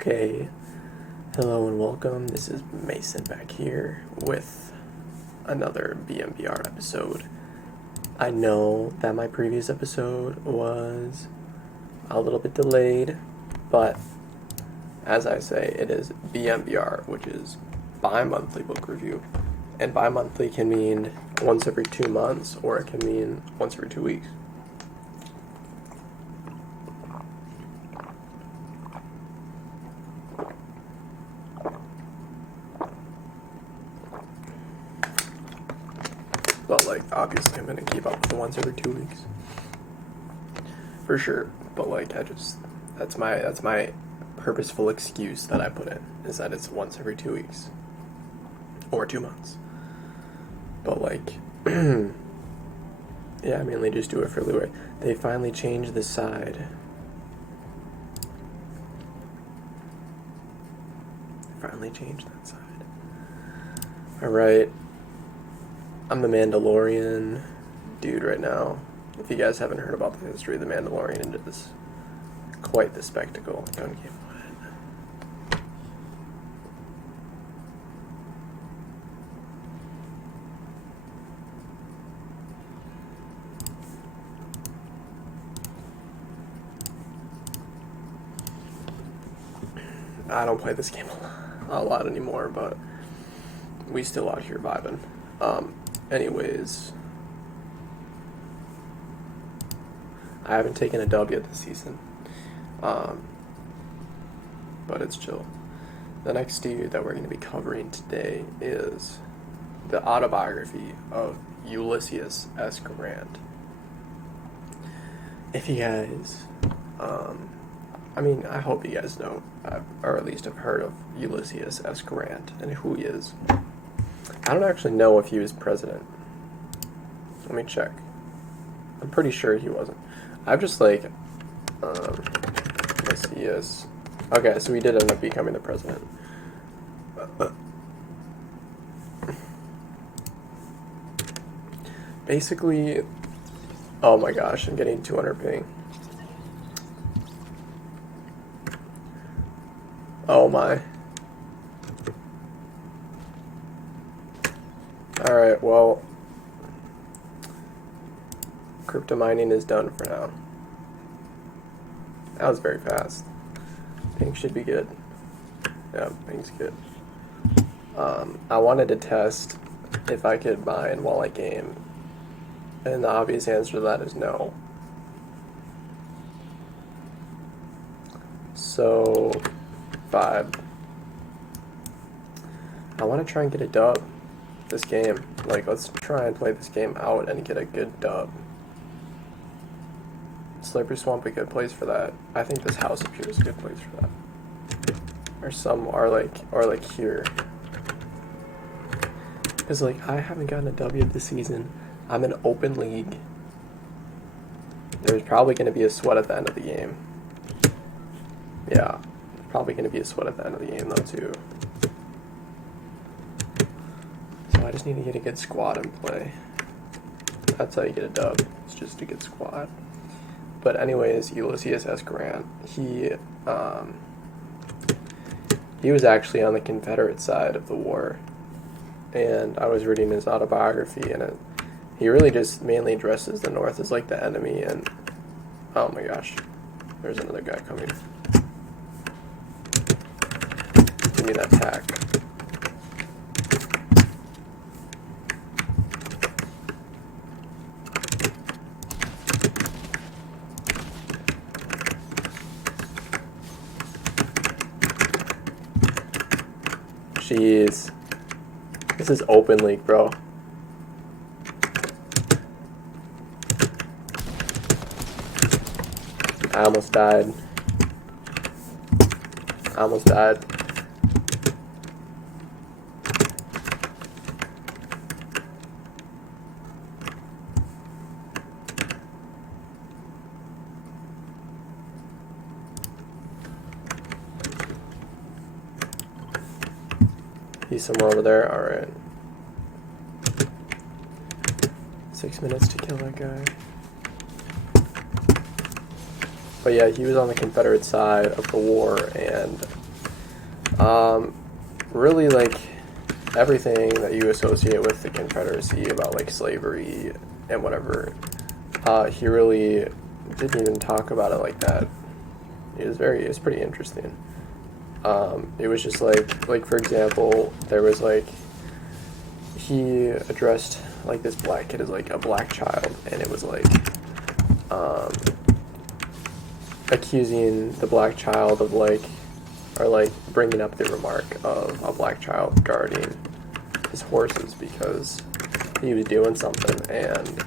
Okay, hello and welcome. This is Mason back here with another BMBR episode. I know that my previous episode was a little bit delayed, but as I say, it is BMBR, which is bi-monthly book review. And bi-monthly can mean once every 2 months, or it can mean once every 2 weeks. But obviously I'm gonna keep up with the once every 2 weeks. For sure. But that's my purposeful excuse that I put in, is that it's once every 2 weeks. Or 2 months. But yeah, I mainly just do it for leeway. They finally changed the side. Finally changed that side. Alright. I'm the Mandalorian dude right now. If you guys haven't heard about the history of the Mandalorian, it is quite the spectacle. Gun game what? I don't play this game a lot anymore, but we still out here vibing. Anyways, I haven't taken a dub yet this season, but it's chill. The next dude that we're going to be covering today is the autobiography of Ulysses S. Grant. If you guys, I hope you guys know, or at least have heard of Ulysses S. Grant and who he is. I don't actually know if he was president. Let me check. I'm pretty sure he wasn't. I've just yes, he is. Okay, so he did end up becoming the president. Basically, oh my gosh, I'm getting 200 ping. Oh my. Alright, well, crypto mining is done for now. That was very fast. Ping should be good. Yeah, ping's good. I wanted to test if I could mine while I game, and the obvious answer to that is no. So, vibe. I want to try and get a dub this game. Let's try and play this game out and get a good dub. Slippery Swamp a good place for that. I think this house up here is a good place for that. Or here. Because I haven't gotten a W this season. I'm in open league. There's probably going to be a sweat at the end of the game. Yeah, probably going to be a sweat at the end of the game though too. So I just need to get a good squad in play. That's how you get a dub. It's just a good squad. But anyways, Ulysses S. Grant, he was actually on the Confederate side of the war, and I was reading his autobiography, and he really just mainly addresses the North as the enemy, and oh my gosh, there's another guy coming. Give me that tack. Jeez. This is open league, bro. I almost died. He's somewhere over there. Alright. 6 minutes to kill that guy. but yeah, he was on the Confederate side of the war, and really like everything that you associate with the Confederacy about like slavery and whatever, he really didn't even talk about it like that. It was pretty interesting. It was just like for example, there was like, he addressed like this black kid as like a black child, and it was like, accusing the black child of like, or like bringing up the remark of a black child guarding his horses because he was doing something, and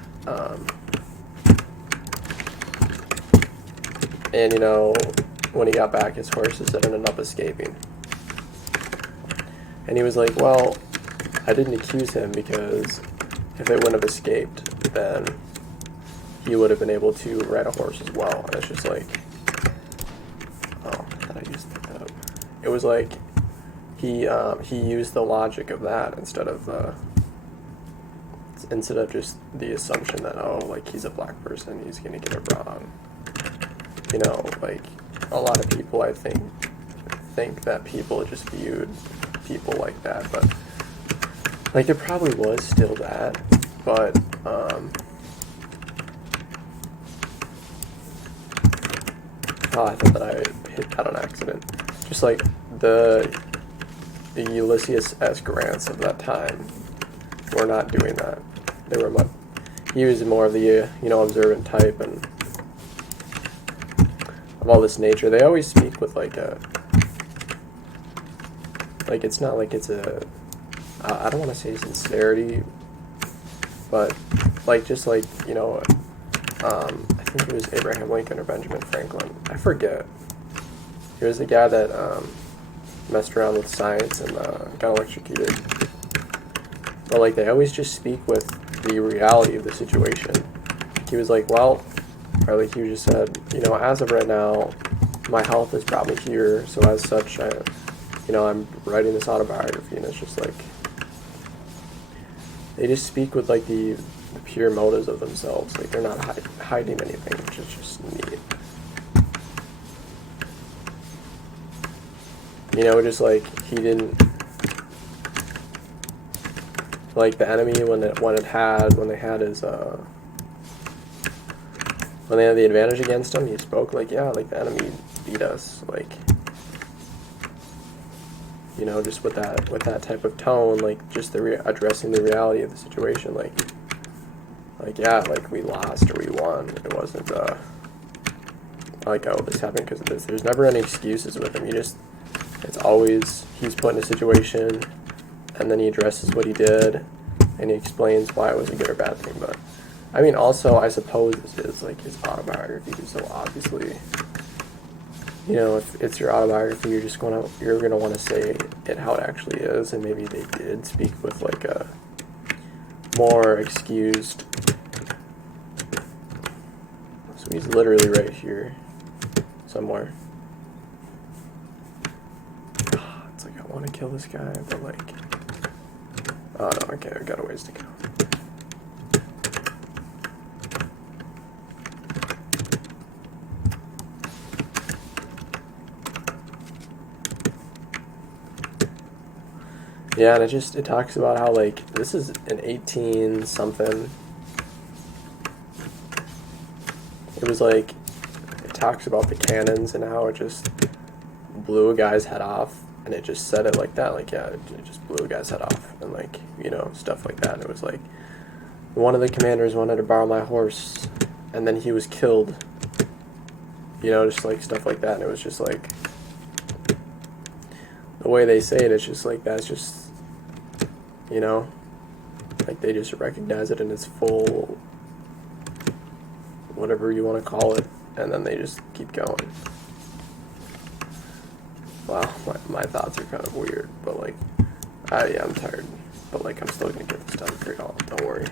you know, when he got back, his horses ended up escaping. And he was like, well, I didn't accuse him because if it wouldn't have escaped, then he would have been able to ride a horse as well. And it's just like, oh, I thought I used that. It was like he used the logic of that instead of just the assumption that, oh, like he's a black person, he's gonna get it wrong. You know, like a lot of people, I think that people just viewed people like that, but like it probably was still that, but oh, I thought that I hit that on accident. Just like the Ulysses S. Grants of that time were not doing that. They were much, he was more of the observant type and of all this nature. They always speak with like a, like it's not like it's a, I don't want to say sincerity, but like just like, I think it was Abraham Lincoln or Benjamin Franklin. I forget. He was the guy that messed around with science and got electrocuted. But like they always just speak with the reality of the situation. He was like, well, or like he just said, as of right now, my health has brought me here, so as such, I'm writing this autobiography, and it's just like, they just speak with like the pure motives of themselves. Like they're not hiding anything, which is just neat. Just like he didn't, like the enemy when they had the advantage against him, he spoke like, yeah, like the enemy beat us, like, just with that type of tone, like just addressing the reality of the situation, like yeah, like we lost or we won. It wasn't like, oh, this happened because of this. There's never any excuses with him. It's always he's put in a situation, and then he addresses what he did, and he explains why it was a good or bad thing. But I mean, also, I suppose this is like his autobiography, so obviously, if it's your autobiography, you're gonna want to say it how it actually is, and maybe they did speak with like a more excused. So he's literally right here somewhere. It's like I want to kill this guy, but like, oh no, okay, I got a ways to go. Yeah, and it talks about how like this is an 18 something. It was like, it talks about the cannons and how it just blew a guy's head off, and it just said it like that, like, yeah, it just blew a guy's head off, and like, stuff like that. And it was like, one of the commanders wanted to borrow my horse, and then he was killed, just like stuff like that. And it was just like, the way they say it, it's just like, that's just, like they just recognize it in its full, whatever you want to call it, and then they just keep going. Wow, my thoughts are kind of weird, but like, I'm tired, but like I'm still gonna get this done for y'all, don't worry.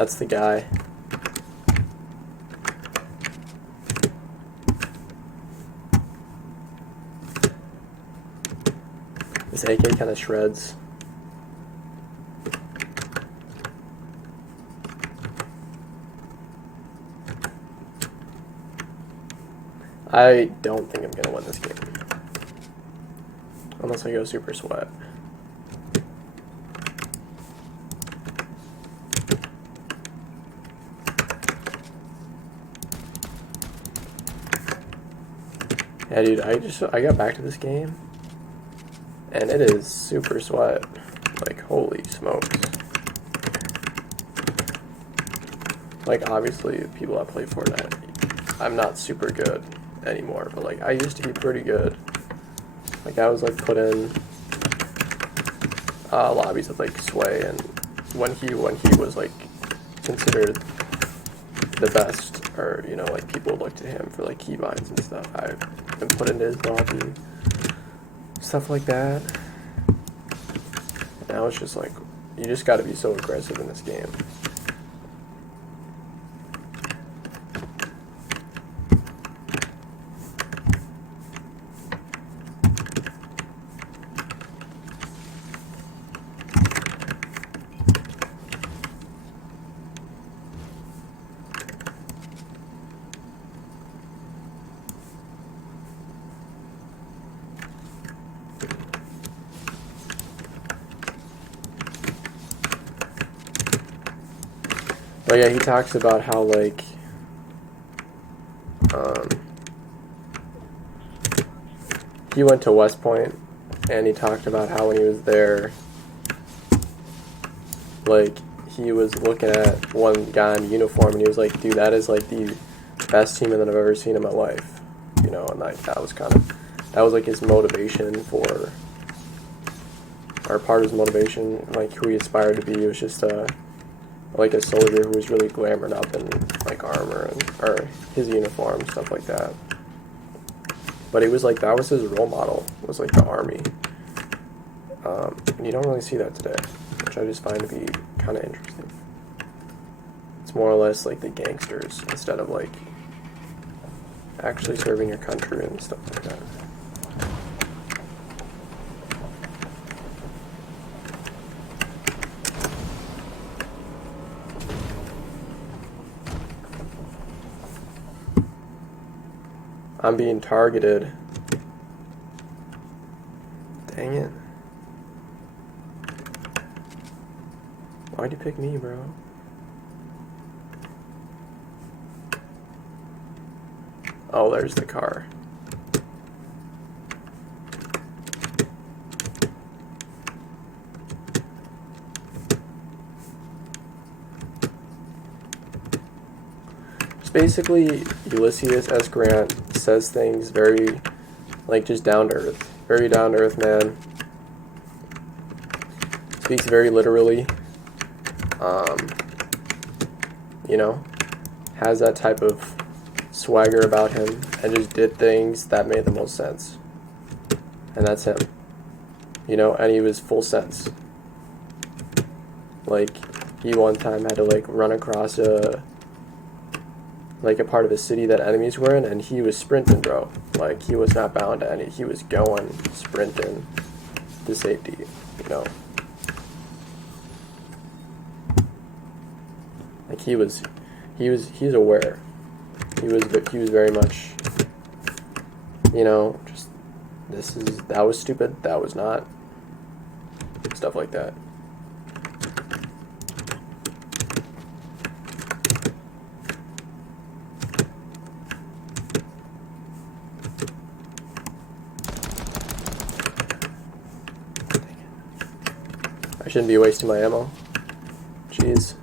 That's the guy. This AK kind of shreds. I don't think I'm gonna win this game. Unless I go super sweat. Yeah, dude, I got back to this game, and it is super sweat. Like, holy smokes. Like, obviously, people that play Fortnite, I'm not super good anymore, but, like, I used to be pretty good. Like, I was, like, put in lobbies with, like, Sway, and when he was, like, considered the best, or, you know, like, people looked to him for, like, keybinds and stuff, I've been put into his lobby, stuff like that. Now it's just, like, you just gotta be so aggressive in this game. But yeah, he talks about how, like, he went to West Point, and he talked about how when he was there, like, he was looking at one guy in uniform, and he was like, dude, that is, like, the best team that I've ever seen in my life, you know, and, like, that was, like, his motivation for, or part of his motivation, like, who he aspired to be. He was just, like, a soldier who was really glamored up in, like, armor, and, or his uniform, stuff like that. But it was, like, that was his role model, was, like, the army. And you don't really see that today, which I just find to be kind of interesting. It's more or less, like, the gangsters, instead of, like, actually serving your country and stuff like that. I'm being targeted. Dang it. Why'd you pick me, bro? Oh, there's the car. Basically, Ulysses S. Grant says things very, like, just down to earth. Very down to earth, man. Speaks very literally. You know, has that type of swagger about him, and just did things that made the most sense. And that's him. You know, and he was full sense. Like, he one time had to, like, run across a part of the city that enemies were in, and he was sprinting, bro. Like, he was not bound to any. He was going, sprinting to safety, you know. Like, he's aware. He was very much, you know, just, that was stupid, that was not, stuff like that. I shouldn't be wasting my ammo. Jeez.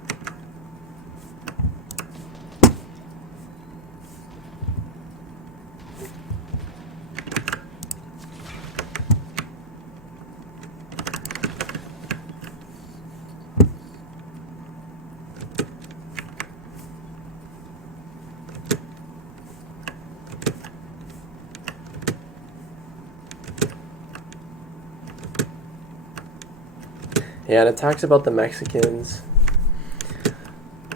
Yeah, and it talks about the Mexicans.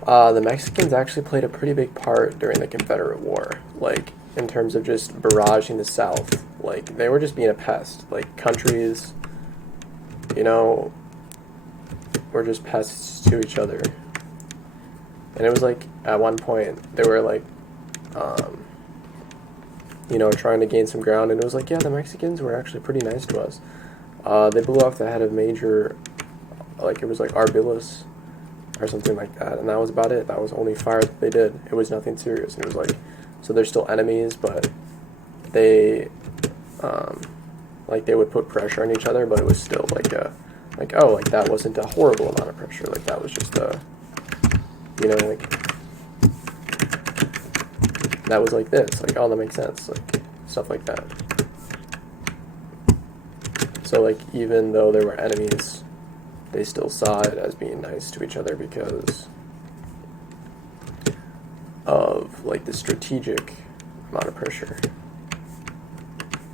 The Mexicans actually played a pretty big part during the Confederate War, like in terms of just barraging the South. Like they were just being a pest. Like countries, you know, were just pests to each other. And it was like at one point they were like, um, trying to gain some ground, and it was like, yeah, the Mexicans were actually pretty nice to us. They blew off the head of Major, like it was like Arbillis or something like that, and that was about it. That was the only fire that they did. It was nothing serious. And it was like, so they're still enemies, but they, like they would put pressure on each other, but it was still like like that wasn't a horrible amount of pressure. Like that was just like that was like this. Like, oh, that makes sense. Like stuff like that. So like even though they were enemies, they still saw it as being nice to each other because of like the strategic amount of pressure.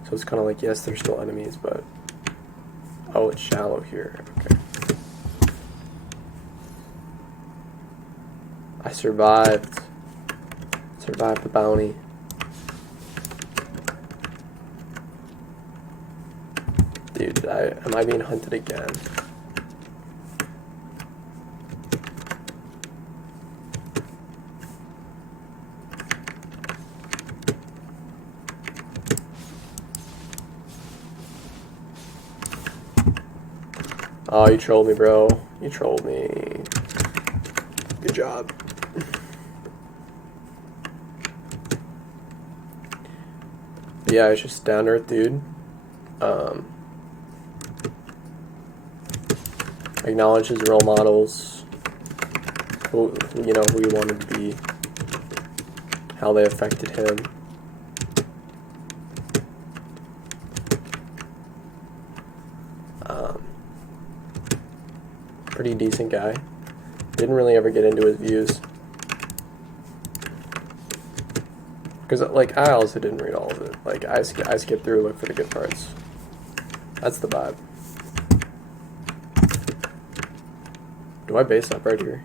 So it's kind of like, yes, they're still enemies, but oh, it's shallow here. Okay. I survived. Survived the bounty. Dude, am I being hunted again? Oh, you trolled me, bro. You trolled me. Good job. Yeah, it's just down to earth, dude. Acknowledge his role models, who he wanted to be, how they affected him. Pretty decent guy. Didn't really ever get into his views. Because, like, I also didn't read all of it. Like, I skipped through, look for the good parts. That's the vibe. Do I base up right here?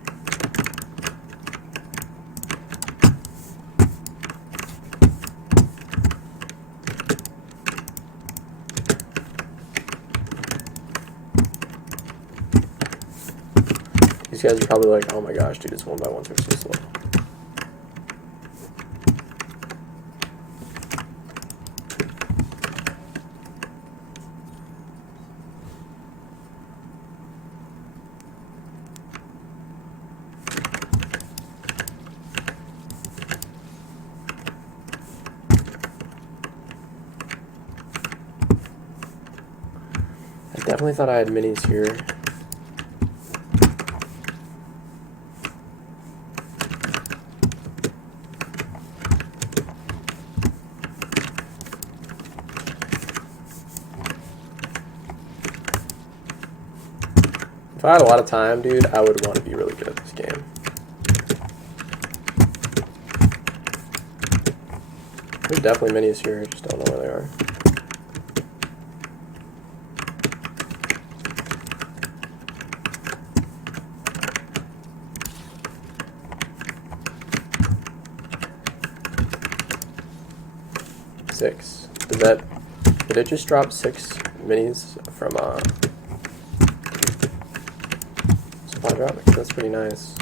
These guys are probably like, oh my gosh, dude, it's 1x1s are so slow. I definitely thought I had minis here. If I had a lot of time, dude, I would want to be really good at this game. There's definitely minis here, I just don't know where they are. Six. Did it just drop 6 minis from supply drop? That's pretty nice.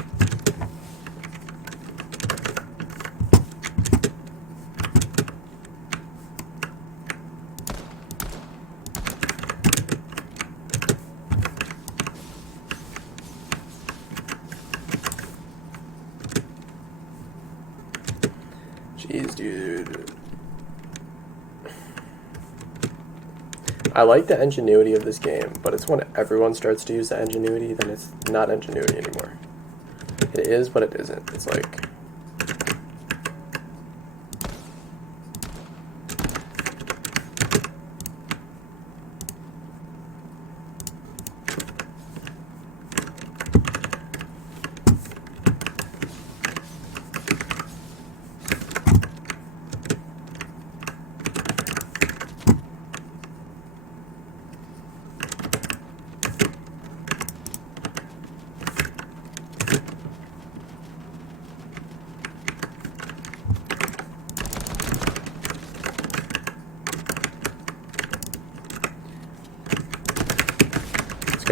Jeez, dude. I like the ingenuity of this game, but it's when everyone starts to use the ingenuity, then it's not ingenuity anymore. It is, but it isn't. It's like...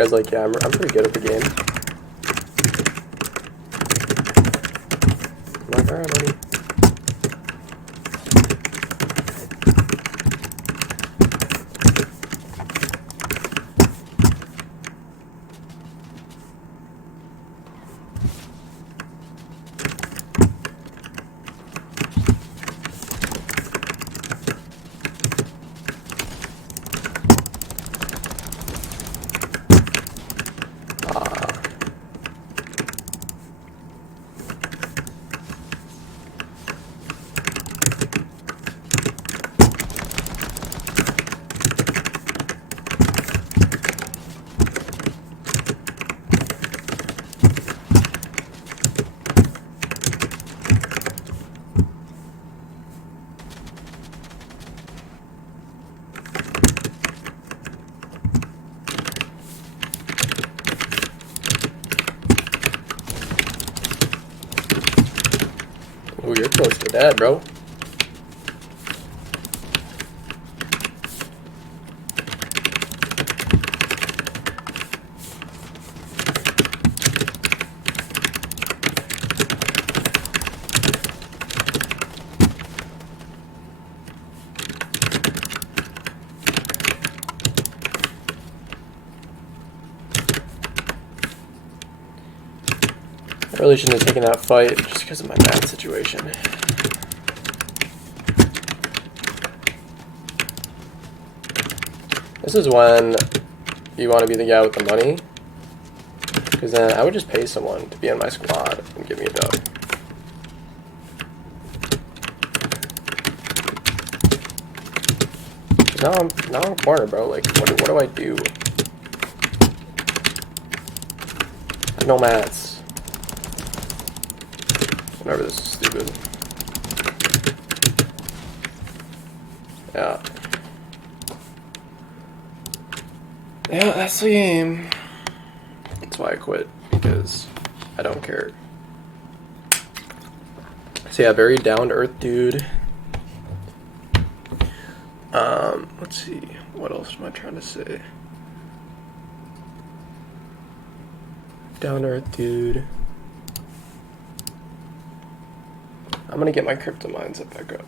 guy's like, yeah, I'm pretty good at the game. I'm like, alright, buddy. Ooh, you're close to that, bro. I really shouldn't have taken that fight just because of my math situation. This is when you want to be the guy with the money, because then I would just pay someone to be in my squad and give me a dub. Now I'm cornered, bro. Like, what do I do? I have no mats. Whatever, this is stupid. Yeah. Yeah, that's the game. That's why I quit, because I don't care. So yeah, very down-to-earth dude. Let's see. What else am I trying to say? Down-to-earth dude. I'm gonna get my crypto mindset back up.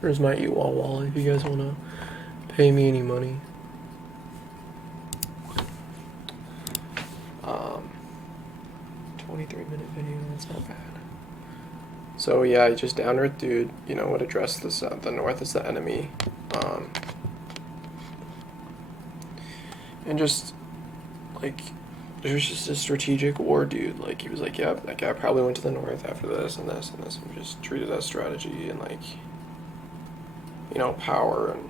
Here's my e-wall wallet if you guys want to pay me any money. 23-minute video, that's not bad. So yeah, just down-to-earth dude, you know, would address this, the North as the enemy. And just, like, there's just a strategic war dude. Like, he was like, yeah, that guy probably went to the North after this and this and this, and just treated that strategy and, like, you know, power and,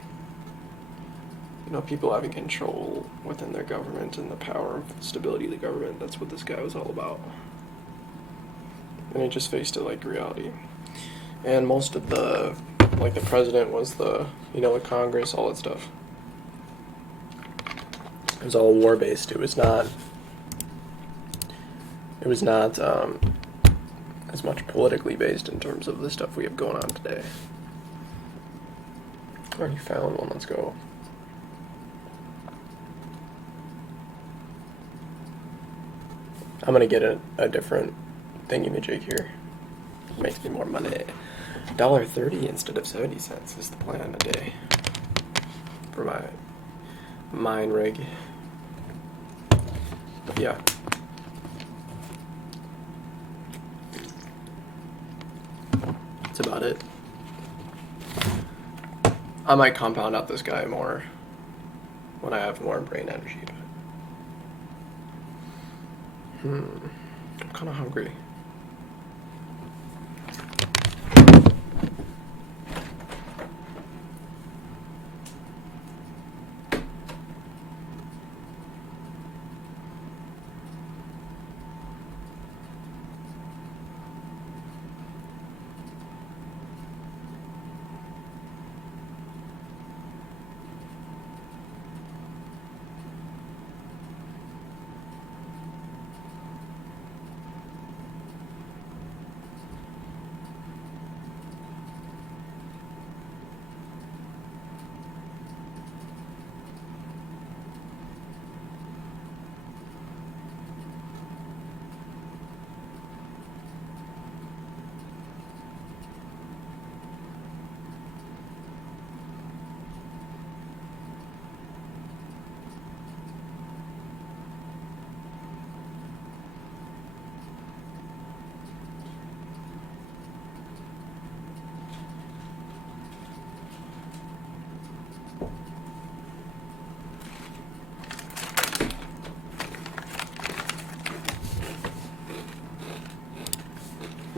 you know, people having control within their government and the power of the stability of the government. That's what this guy was all about. And he just faced it like reality. And most of the, like, the president was the, you know, the Congress, all that stuff. It was all war-based. It was not as much politically based in terms of the stuff we have going on today. Already found one, let's go. I'm gonna get a different thingamajig here. Makes me more money. $1.30 instead of 70 cents is the plan a day for my mine rig. But yeah. That's about it. I might compound out this guy more when I have more brain energy. I'm kind of hungry.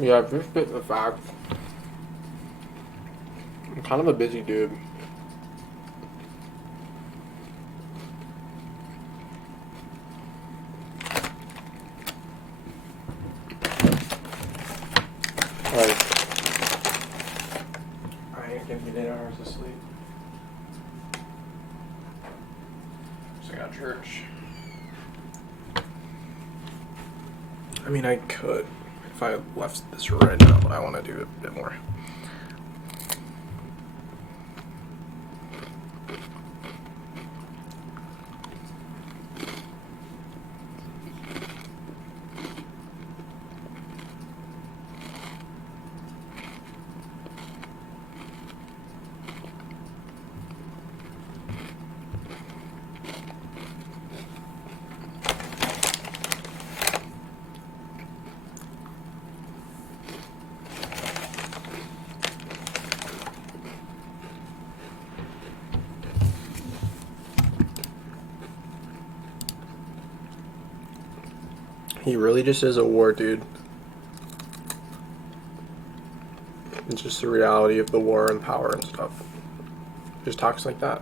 Yeah, just spit the fact. I'm kind of a busy dude. Like, I ain't getting 8 hours of sleep. So I got church. I mean, I could if I left this right now, but I want to do a bit more. He really just is a war dude. It's just the reality of the war and power and stuff. Just talks like that.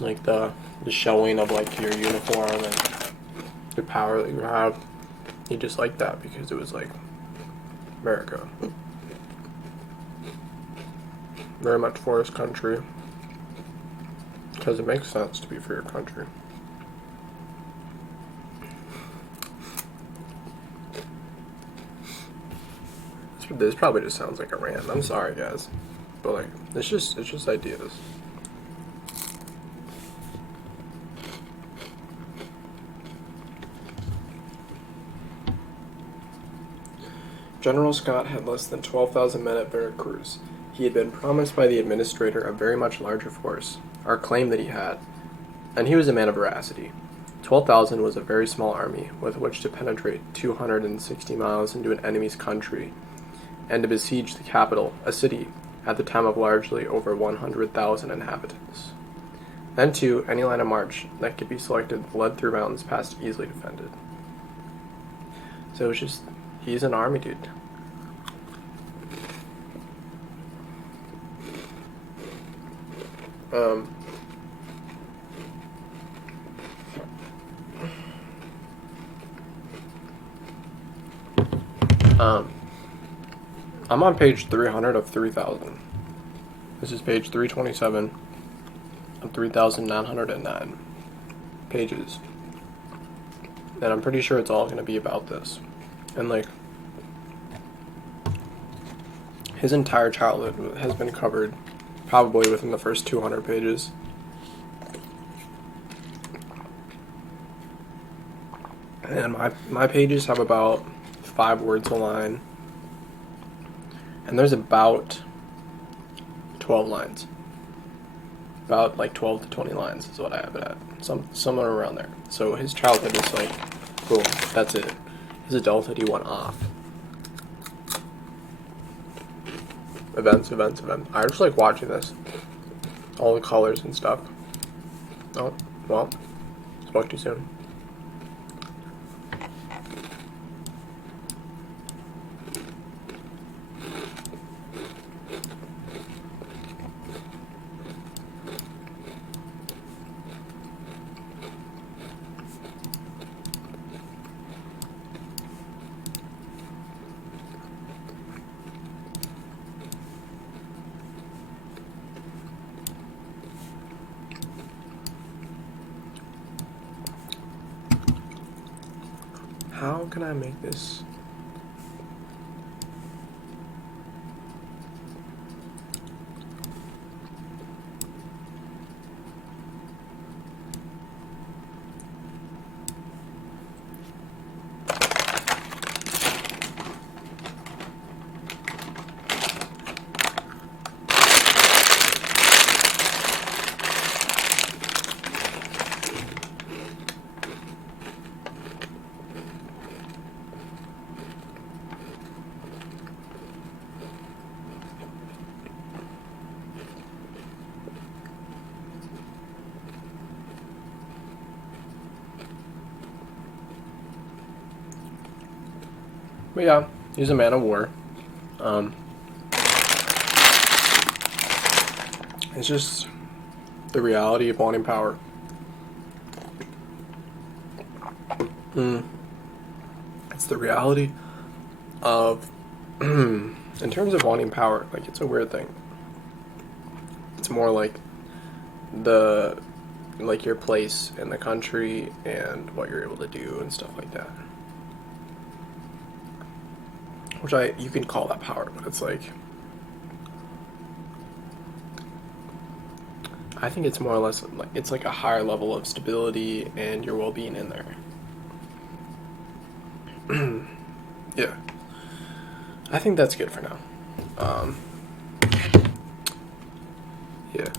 Like the showing of like your uniform and the power that you have. He just liked that because it was like America. Very much for his country. Because it makes sense to be for your country. This probably just sounds like a rant. I'm sorry, guys, but like it's just ideas. General Scott had less than 12,000 men at Veracruz. He had been promised by the administrator a very much larger force, or claimed that he had, and he was a man of veracity. 12,000 was a very small army with which to penetrate 260 miles into an enemy's country, and to besiege the capital, a city, at the time of largely over 100,000 inhabitants. Then, too, any line of march that could be selected led through mountains past easily defended. So it's just, he's an army dude. I'm on page 300 of 3,000. This is page 327 of 3,909 pages. And I'm pretty sure it's all going to be about this. And like, his entire childhood has been covered probably within the first 200 pages. And my pages have about 5 words a line. And there's about 12 lines. About like 12 to 20 lines is what I have it at. Somewhere around there. So his childhood is like, boom, that's it. His adulthood, he went off. Events. I just like watching this. All the colors and stuff. Oh, well, spoke too soon. How can I make this? But yeah, he's a man of war. Um, it's just the reality of wanting power. It's the reality of, in terms of wanting power, like, it's a weird thing. It's more like like your place in the country and what you're able to do and stuff like that. Which you can call that power, but it's like, I think it's more or less like it's like a higher level of stability and your well-being in there. Yeah, I think that's good for now. Um, yeah.